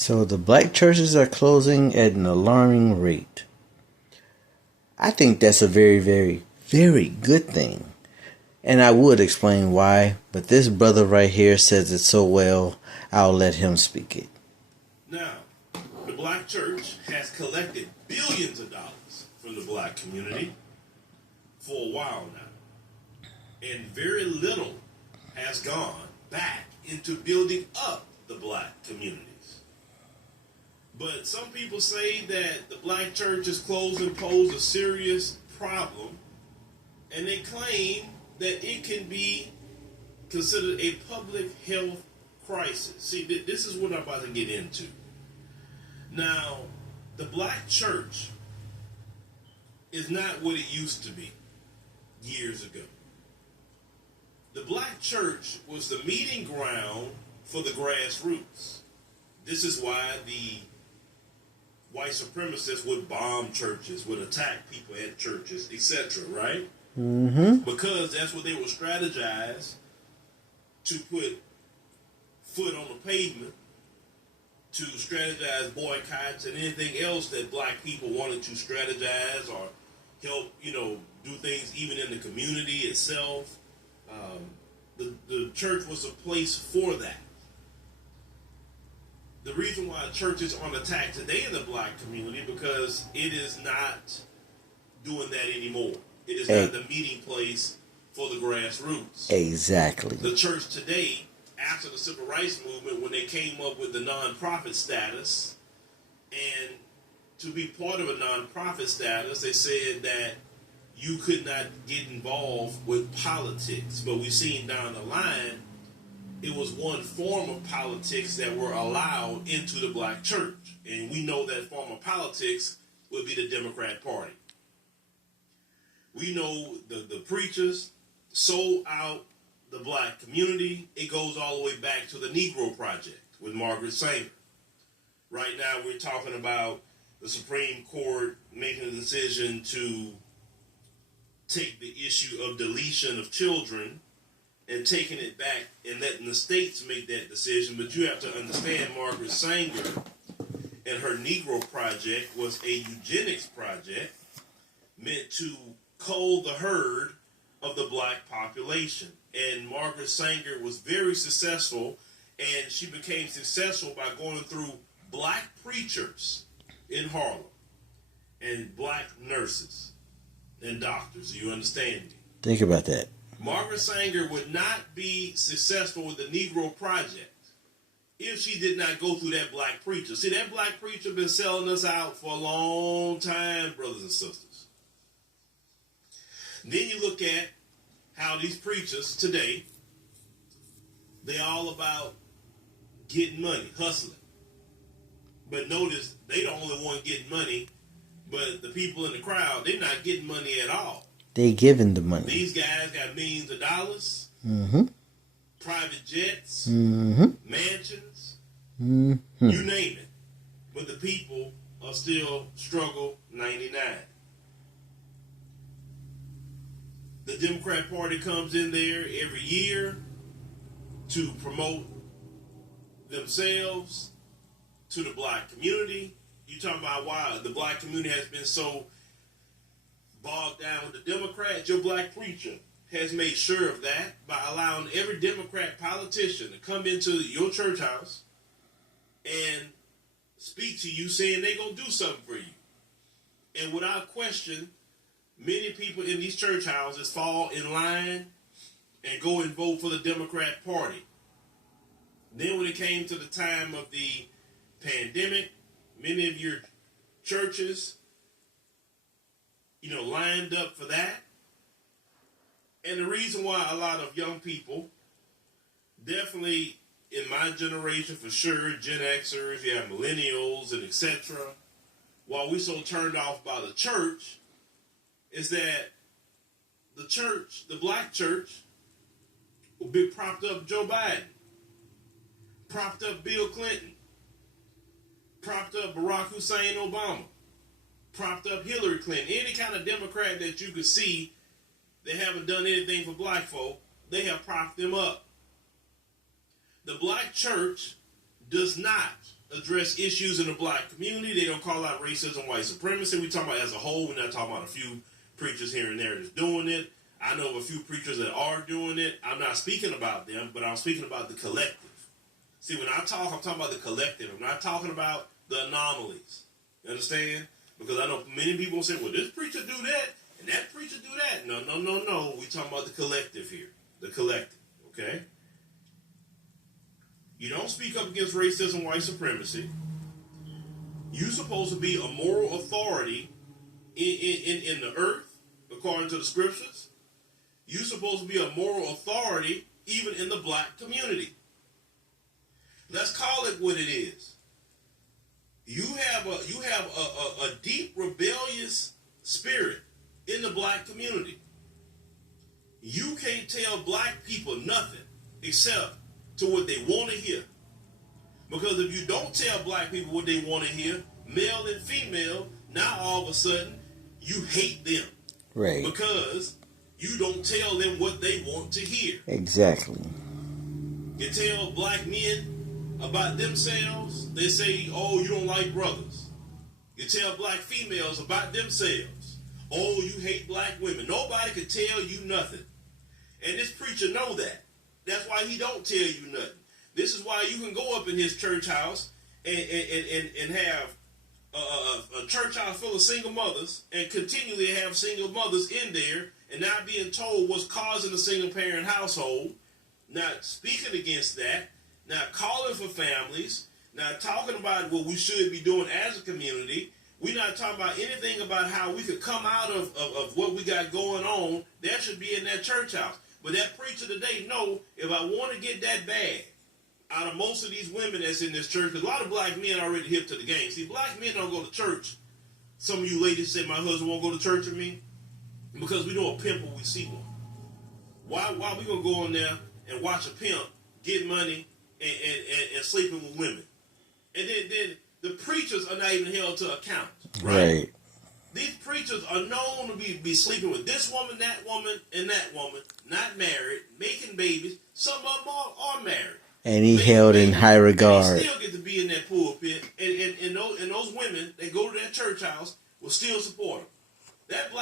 So the black churches are closing at an alarming rate. I think that's a very, very, very good thing. And I would explain why, but this brother right here says it so well, I'll let him speak it. Now, the black church has collected billions of dollars from the black community for a while now. And very little has gone back into building up the black communities. But some people say that the black church is closing pose a serious problem, and they claim that it can be considered a public health crisis. See, this is what I'm about to get into. Now, the black church is not what it used to be years ago. The black church was the meeting ground for the grassroots. This is why the white supremacists would bomb churches, would attack people at churches, etc., right? Mm-hmm. Because that's what they would strategize to put foot on the pavement, to strategize boycotts and anything else that black people wanted to strategize or help, do things even in the community itself. The church was a place for that. The reason why churches are on attack today in the black community because it is not doing that anymore. It is not the meeting place for the grassroots. Exactly. The church today, after the civil rights movement, when they came up with the nonprofit status, and to be part of a nonprofit status, they said that you could not get involved with politics. But we've seen down the line, it was one form of politics that were allowed into the black church. And we know that form of politics would be the Democrat Party. We know the preachers sold out the black community. It goes all the way back to the Negro Project with Margaret Sanger. Right now we're talking about the Supreme Court making a decision to take the issue of deletion of children and taking it back and letting the states make that decision. But you have to understand Margaret Sanger and her Negro Project was a eugenics project meant to cull the herd of the black population. And Margaret Sanger was very successful, and she became successful by going through black preachers in Harlem and black nurses and doctors. You understand me? Think about that. Margaret Sanger would not be successful with the Negro Project if she did not go through that black preacher. See, that black preacher been selling us out for a long time, brothers and sisters. Then you look at how these preachers today, they all about getting money, hustling. But notice, they the only one getting money, but the people in the crowd, they're not getting money at all. They giving the money. These guys got millions of dollars, mm-hmm. private jets, mm-hmm. mansions, mm-hmm. you name it. But the people are still struggle 99. The Democrat Party comes in there every year to promote themselves to the black community. You talking about why the black community has been so bogged down with the Democrats? Your black preacher has made sure of that by allowing every Democrat politician to come into your church house and speak to you saying they're going to do something for you. And without question, many people in these church houses fall in line and go and vote for the Democrat Party. Then when it came to the time of the pandemic, many of your churches, lined up for that. And the reason why a lot of young people, definitely in my generation for sure, Gen Xers, you have millennials and etc., while we so turned off by the church, is that the church, the black church, will be propped up Joe Biden, propped up Bill Clinton, propped up Barack Hussein Obama, propped up Hillary Clinton. Any kind of Democrat that you could see they haven't done anything for black folk, they have propped them up. The black church does not address issues in the black community. They don't call out racism, white supremacy. We talk about as a whole. We're not talking about a few preachers here and there that's doing it. I know of a few preachers that are doing it. I'm not speaking about them, but I'm speaking about the collective. See, when I talk, I'm talking about the collective. I'm not talking about the anomalies. You understand? Because I know many people say, well, this preacher do that, and that preacher do that. No. We're talking about the collective here. The collective, okay? You don't speak up against racism, white supremacy. You're supposed to be a moral authority in the earth, according to the scriptures. You're supposed to be a moral authority even in the black community. Let's call it what it is. You have a deep rebellious spirit in the black community. You can't tell black people nothing except to what they want to hear. Because if you don't tell black people what they want to hear, male and female, now all of a sudden you hate them. Right. Because you don't tell them what they want to hear. Exactly. You tell black men about themselves, they say, oh, you don't like brothers. You tell black females about themselves, oh, you hate black women. Nobody can tell you nothing. And this preacher know that. That's why he don't tell you nothing. This is why you can go up in his church house and have a church house full of single mothers and continually have single mothers in there and not being told what's causing a single parent household, not speaking against that, not calling for families, not talking about what we should be doing as a community. We're not talking about anything about how we could come out of what we got going on. That should be in that church house. But that preacher today know if I want to get that bag out of most of these women that's in this church, because a lot of black men are already hip to the game. See, black men don't go to church. Some of you ladies say my husband won't go to church with me because we know a pimp when we see one. Why we going to go in there and watch a pimp get money and sleeping with women? And then the preachers are not even held to account. Right? These preachers are known to be sleeping with this woman, and that woman, not married, making babies. Some of them are married. And he held in high regard. He still get to be in that pulpit, and those women that go to that church house will still support him. That black